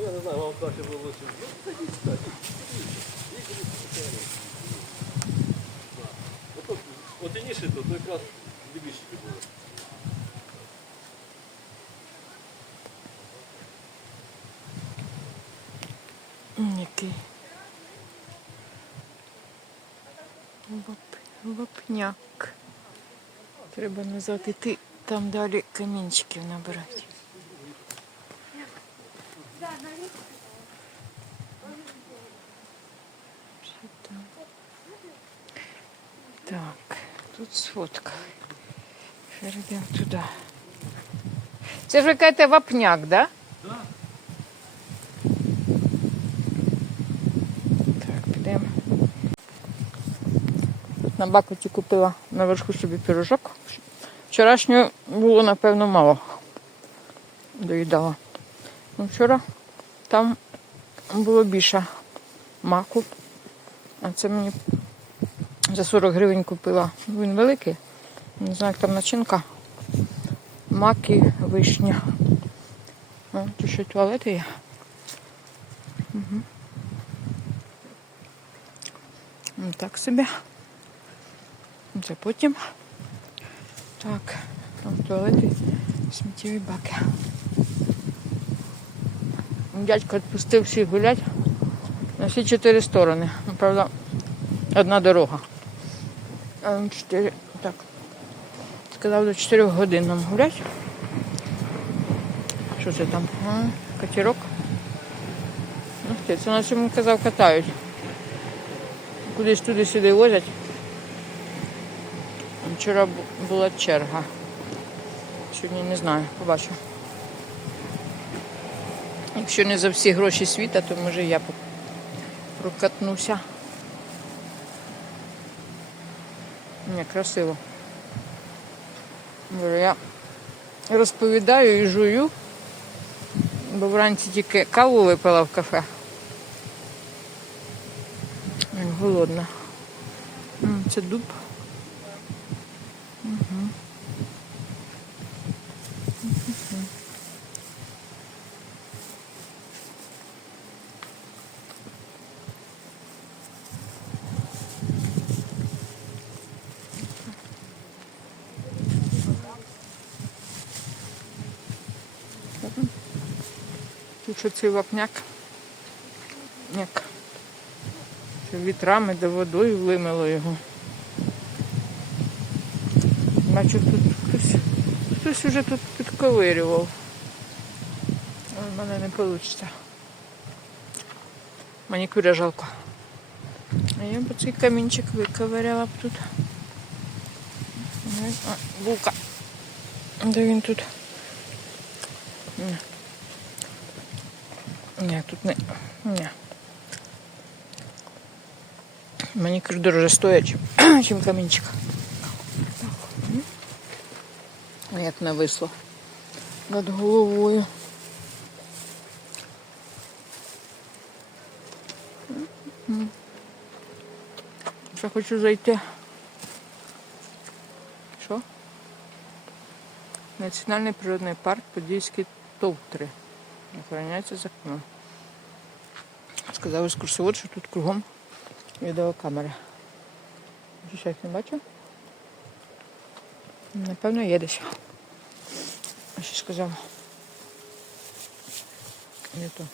Ну я не знаю, вам краще було лучше. Ну, садіть, садіть, садіть. От, і ніше тут, то якраз дебіше було. Який. Вап- Вапняк. Треба назад іти, там далі камінчиків набирати. Що там? Так, тут сфоткали. Перейдемо туди. Це ж кажете вапняк, да? Так, підемо. На бакуті купила наверху собі пірожок. Вчорашнього було, напевно, мало. Доїдала. Ну, вчора там було більше маку. А це мені за 40 гривень купила. Він великий. Не знаю, як там начинка. Мак і вишня. О, тут ще туалети є. Ну, Так собі. Це потім. Так, там туалети, сміттєві баки. Дядько відпустив всіх гуляти на всі чотири сторони. Ну, Правда, одна дорога. А він чотири. Так. Сказав до 4 годин нам гулять. Що це там? А, катерок. Ух ти, це на цьому казав катають. Кудись туди-сюди возять. Вчора була черга. Сьогодні не знаю, побачу. Якщо не за всі гроші світа, то може я прокатнуся. Ні, красиво. Я розповідаю і жую, бо вранці тільки каву випила в кафе. Голодна. Це дуб. Тут що цей вапняк, як це вітрами до водою вимило його. Бачу, тут хтось, хтось уже тут підковирював. Але в мене не вийде. Манікюря жалко. А я б цей камінчик виковиряла б тут. А, булка. Де він тут? Ні. Тут не. Ні. Манікюр дороже стоять, чим, камінчик. Як нависло над головою. Ще хочу зайти. Що? Національний природний парк Подільські Товтри. Охороняється законом. Сказав екскурсовод, що тут кругом відеокамера. Ще їх не бачу? Напевно, є десь. А що сказав? Не то.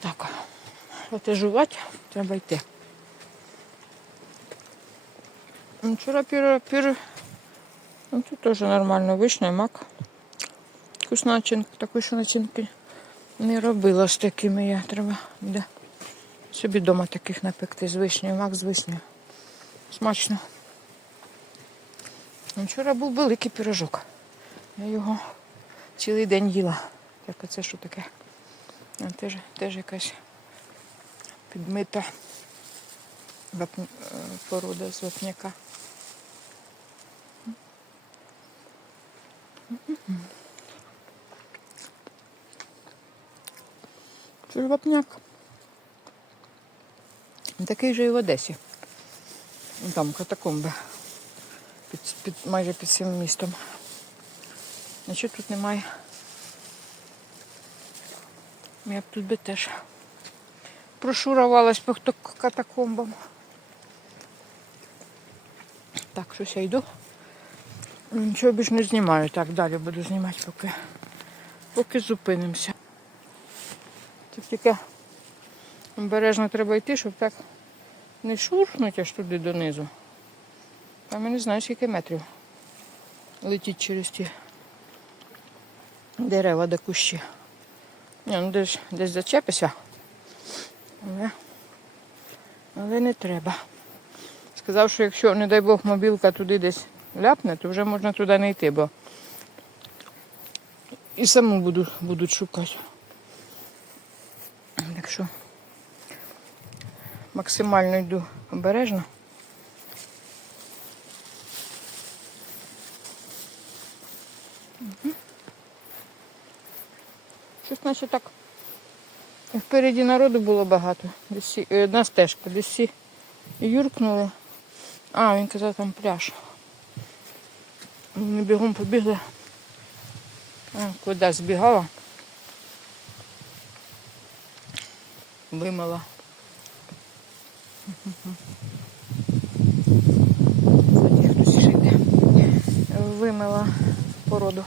Так. От жувати, треба йти. Вчора пір, пір... Ну, тут теж нормально вишня, мак. Якусь начинку, таку що начинки не робила з такими я. Треба де. собі вдома таких напекти з вишнею, мак з вишнею. Смачно. Ну, Вчора був великий пірожок. Я його цілий день їла. Так а це що таке? Теж, теж якась підмита вапн... е, порода з вапняка. Вапняк. Такий же і в Одесі. Там катакомби. Під, під, майже під цим містом. Значить тут немає. Я б тут би теж прошурувалась по катакомбам. Так, щось я йду. Нічого більш не знімаю. Так, далі буду знімати, поки, поки зупинимося. Тут тільки обережно треба йти, щоб так не шурхнути аж туди донизу. Там я не знаю, скільки метрів летіть через ті дерева до кущі. Ні, ну десь, десь зачепися. Але, але не треба. Сказав, що якщо, не дай Бог, мобілка туди десь ляпне, то вже можна туди не йти, бо і саму буду, будуть шукати. Так що максимально йду обережно. Щось наче так. Впереді народу було багато. Десь е, одна стежка, десь всі юркнули. А, він казав, там пляж. Ми бігом побігли. Куди збігала. Вимила. Вимила породу.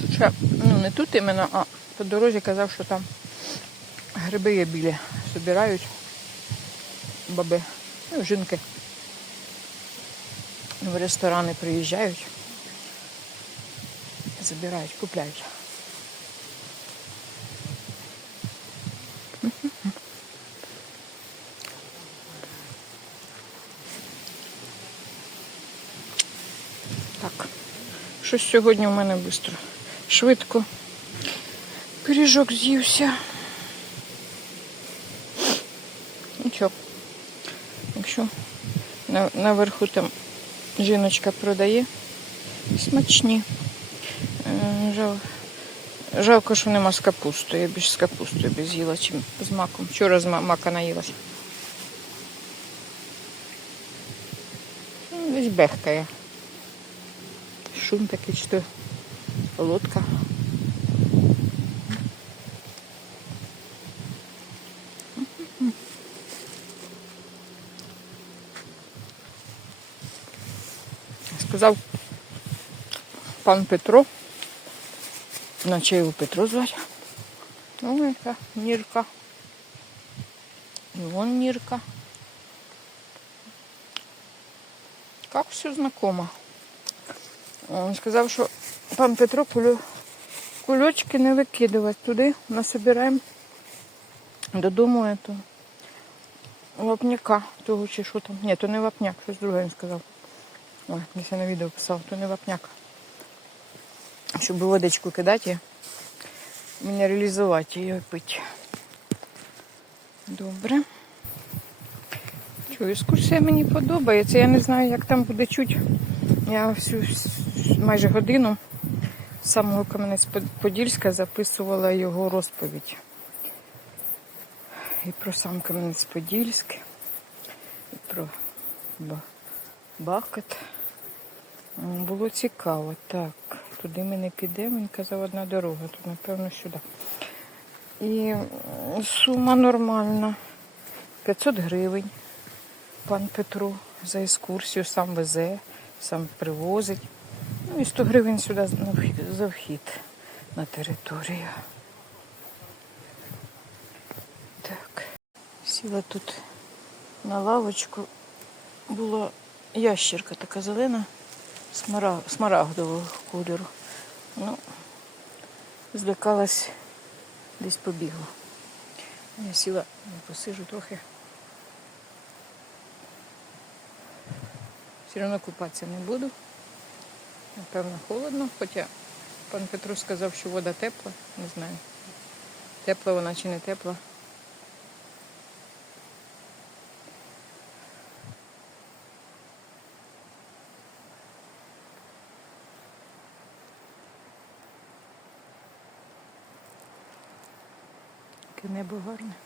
Тут ще, ну не тут іменно, а по дорозі казав, що там гриби є білі. Собирають баби, ну, жінки. В ресторани приїжджають, забирають, купляють. Так, щось сьогодні в мене швидко. Швидко. Пиріжок з'ївся. Нічого. Якщо наверху там жіночка продає, смачні. Е, Жал, жалко, що нема з капустою. Я більш з капустою би з'їла, чим з маком. Вчора з мака наїлася. Ну, Десь бехкає. Шум такий, то лодка. Сказав пан Петро, наче його Петро звати. Ну, яка Нірка. І вон Нірка. Как все знакомо. Він сказав, що пан Петро кулю... кульочки не викидувати туди. Насобираємо додому эту вапняка того чи що там. Ні, то не вапняк, щось друге він сказав. Ой, я на відео писав, то не вапняк. Щоб водичку кидати, мінералізувати її і пити. Добре. Що, екскурсія мені подобається. Я не знаю, як там буде чуть. Я всю майже годину з самого Кам'янець-Подільська записувала його розповідь. І про сам Кам'янець-Подільськ, і про Ба- Бахкат. М, Було цікаво. Так, туди ми не підемо. Він казав одна дорога, то напевно сюди. І сума нормальна. 500 гривень пан Петро за екскурсію, сам везе, сам привозить. Ну і 100 гривень сюди за вхід на територію. Так, сіла тут на лавочку. Була ящерка така зелена, смара- смарагдового кольору. Ну, злякалась, десь побігла. Я сіла, посижу трохи. Все одно купатися не буду. Напевно, холодно, хоча пан Петро сказав, що вода тепла, не знаю. Тепла вона чи не тепла. Таке небо гарне.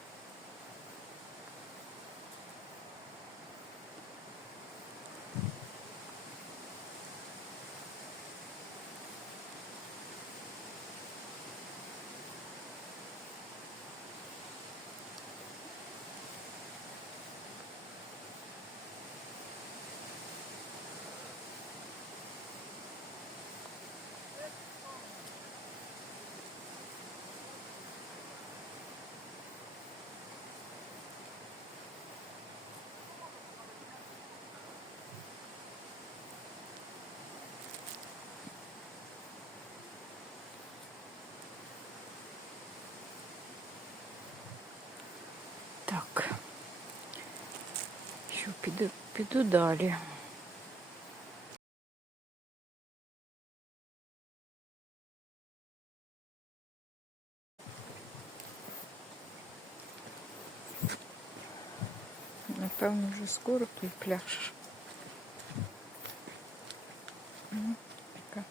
Піду, піду далі. Напевно, вже скоро той пляж. Така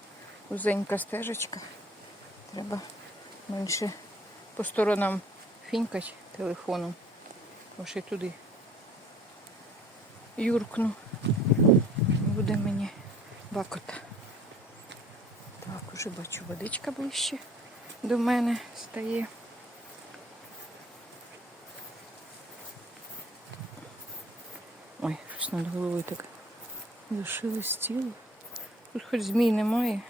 узенька стежечка. Треба менше по сторонам фінькать телефоном. Ще й туди юркну. Буде мені бакота. Так, уже бачу, водичка ближче до мене стає. Ой, щось над головою так зашелестіло. Тут хоч змій немає.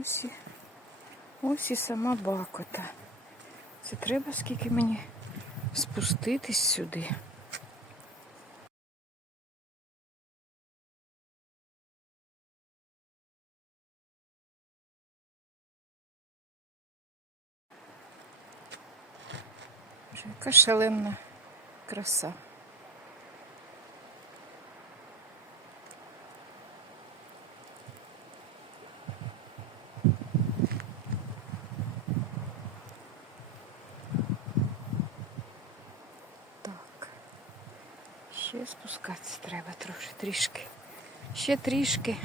Ось і, ось і сама бакота. Це треба скільки мені спуститись сюди. Яка шаленна краса. Так. Ще спускатися треба трошки трішки. Ще трішки.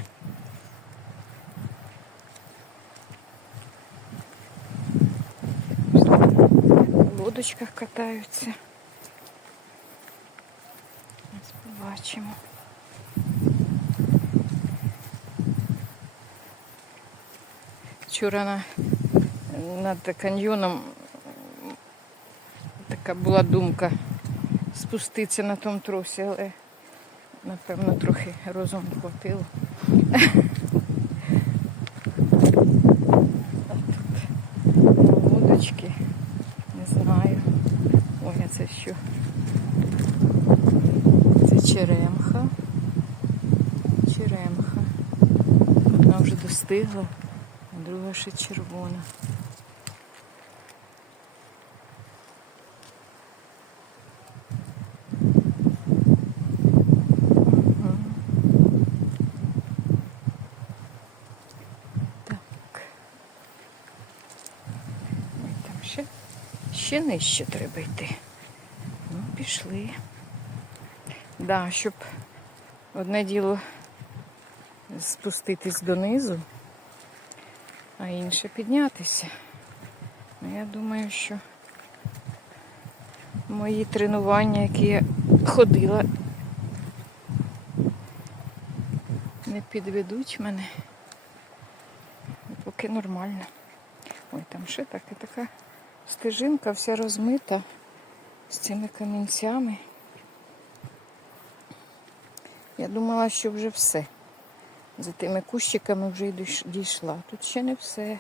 В лодочках катаються. Ось побачимо. Вчора на, над каньйоном така була думка спуститися на тому тросі, але напевно трохи розуму хватило. А тут Лодочки, не знаю. Ой, а це що? Це черемха. Черемха. Одна вже достигла, а друга ще червона. Мгм. Так. Ой, там ще, ще нижче треба йти. Ну, пішли. Да, щоб одне діло спуститись донизу, а інше піднятися. Ну, я думаю, що мої тренування, які я ходила, не підведуть мене. Поки нормально. Ой, там ще так така така стежинка вся розмита з цими камінцями. Я думала, що вже все. За тими кущиками вже й дійшла. Тут ще не все.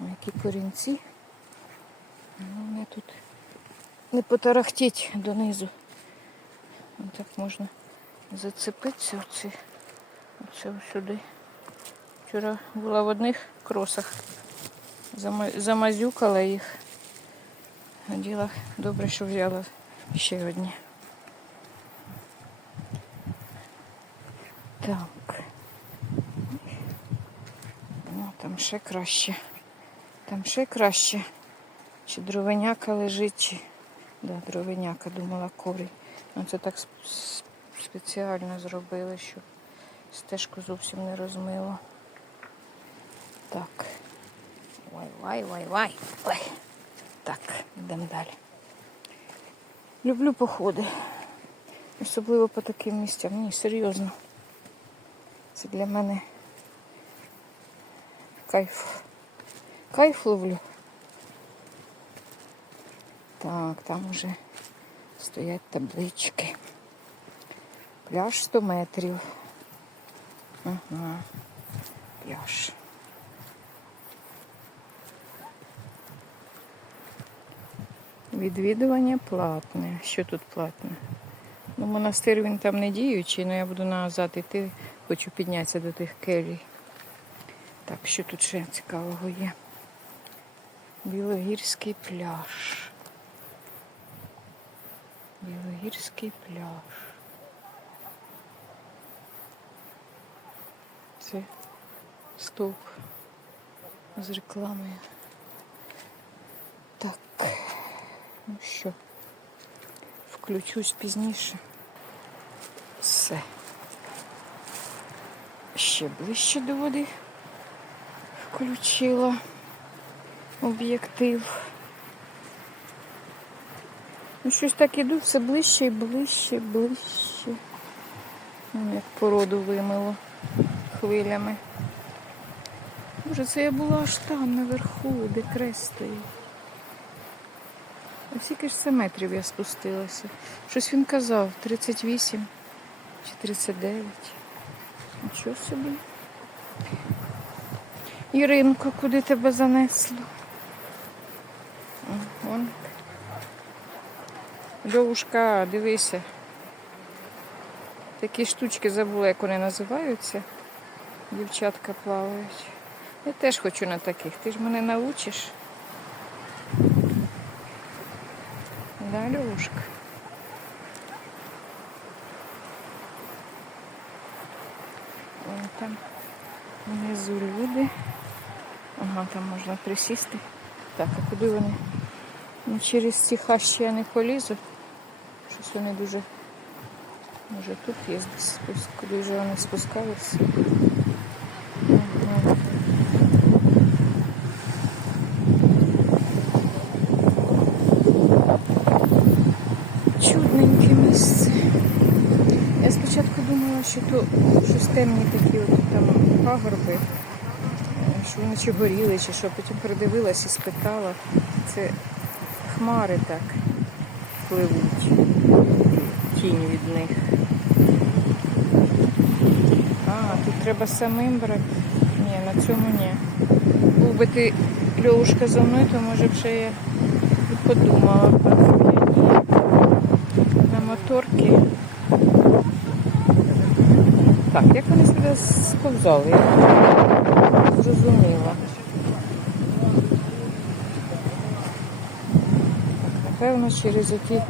Які корінці. Головне тут не потарахтіть донизу. Ось так можна зацепитися оці, оце сюди. Вчора була в одних кросах. Замазюкала їх. Наділа добре, що взяла ще одні. Так. Ну, там ще краще. Там ще краще. Чи дровеняка лежить, чи. Да, дровеняка, думала корінь. Ну, це так спеціально зробили, щоб стежку зовсім не розмило. Так. Вай, вай, вай, вай. Ой. Так, йдемо далі. Люблю походи. Особливо по таким місцям. Ні, серйозно. Це для мене кайф. Кайф ловлю. Так, там уже стоять таблички. Пляж 100 метрів. Ага. Пляж. Відвідування платне. Що тут платне? Ну, монастир він там не діючий, але я буду назад йти Хочу піднятися до тих келій. Так, що тут ще цікавого є? Білогірський пляж. Білогірський пляж. Це стовп з рекламою. Так, ну що, включусь пізніше. Все. Ще ближче до води включила об'єктив. Ну, щось так іду, все ближче і ближче, ближче. Вон Як породу вимило хвилями. Боже, це я була аж там наверху, де крест стоїть. А скільки ж це метрів я спустилася? Щось він казав, 38 чи 39. Нічого собі. Іринко, куди тебе занесло? Вон. Льовушка, дивися. Такі штучки забула, як вони називаються. Дівчатка плавають. Я теж хочу на таких. Ти ж мене научиш. Да, Льовушка? Вон там внизу люди. Ага, там можна присісти. Так, а куди вони? Ну, через ці хащі я не полізу. Щось вони дуже. Може тут є десь спуск, куди вже вони спускаються. Що то щось темні такі от там пагорби, е, що вони чи горіли, чи що. Потім передивилась і спитала. Це хмари так пливуть. Тінь від них. А, тут треба самим брати. Ні, на цьому ні. Був би ти Льовушка за мною, то може б ще я подумала. На моторки. Так, як вони сюди сповзали? Я не зрозуміла. Напевно, через які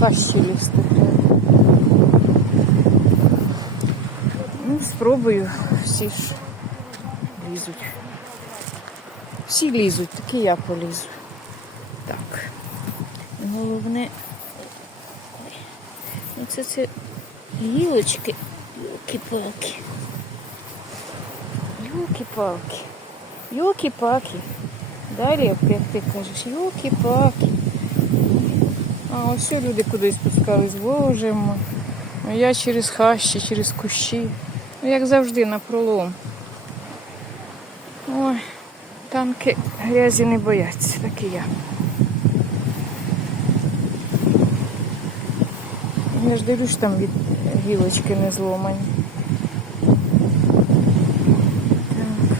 хащі лізти. Ну, спробую. Всі ж лізуть. Всі лізуть, так і я полізу. Так. Головне. Ну, це це гілочки. Йолки-палки. Йолки-палки. Йолки-палки. Далі, як ти кажеш, йолки-палки. А ось люди кудись спускались, боже мой. Я через хащі, через кущі. Ну, як завжди, на пролом. Ой, танки грязі не бояться, так і я. Я ж дивлюсь, там від гілочки не зломані. Так.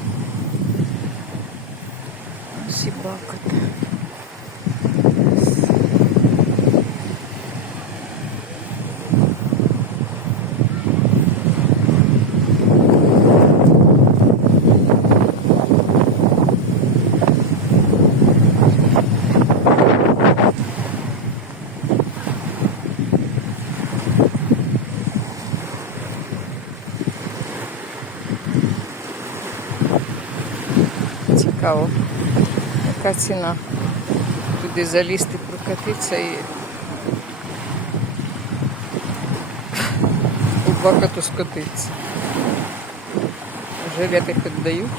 Ось і бакота. Цікаво, яка ціна. Туди залізти, прокатитися і у бакату скотитися. Жилети піддають.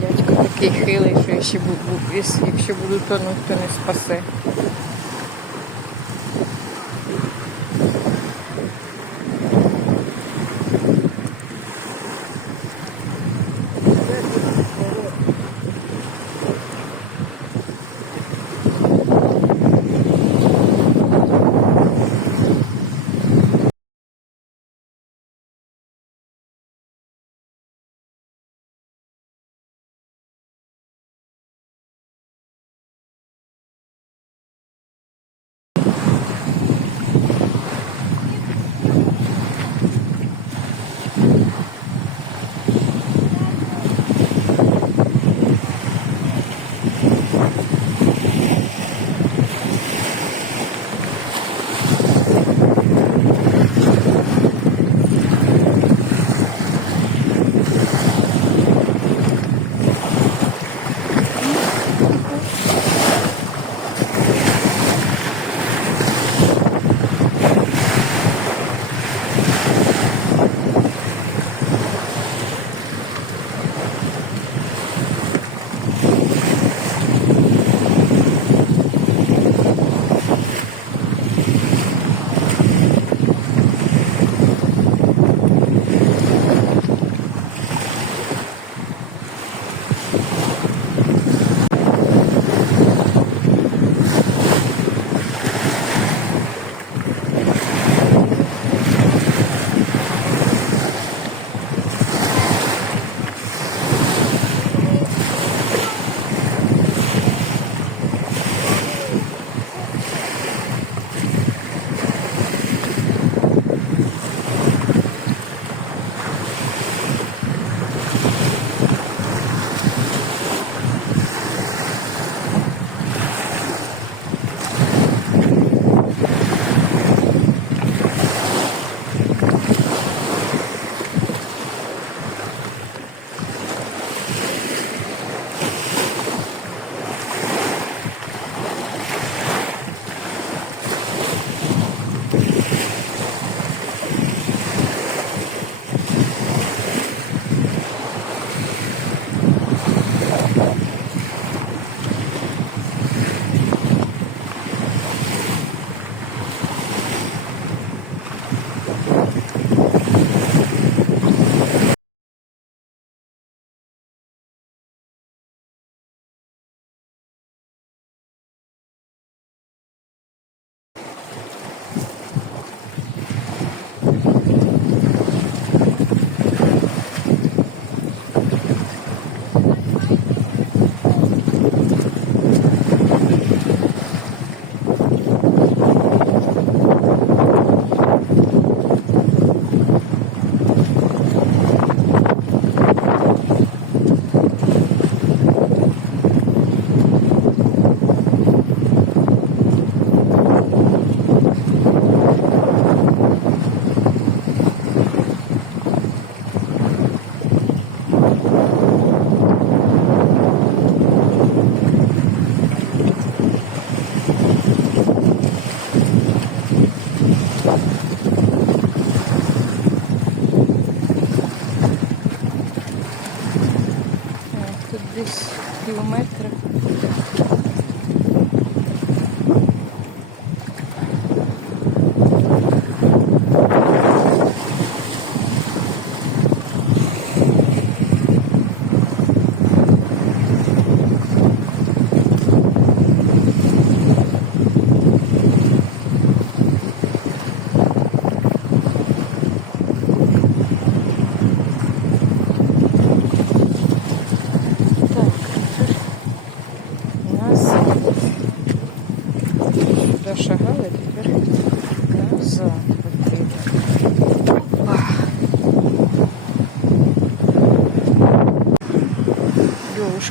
Дядько такий хилий, що якщо, бу- бу- якщо буду тонути, то не спасе.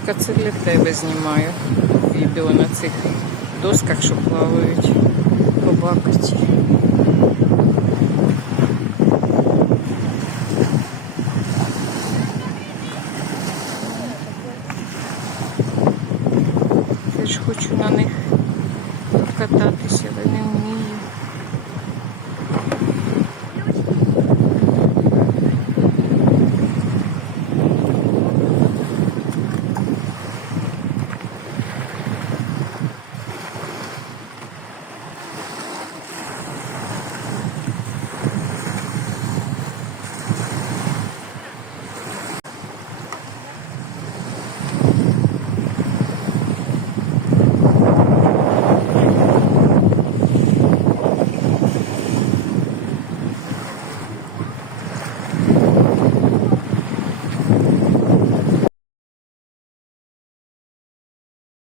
Льовушка, це для тебе знімаю відео на цих досках, що плавають по бакоті. Теж хочу на них кататися.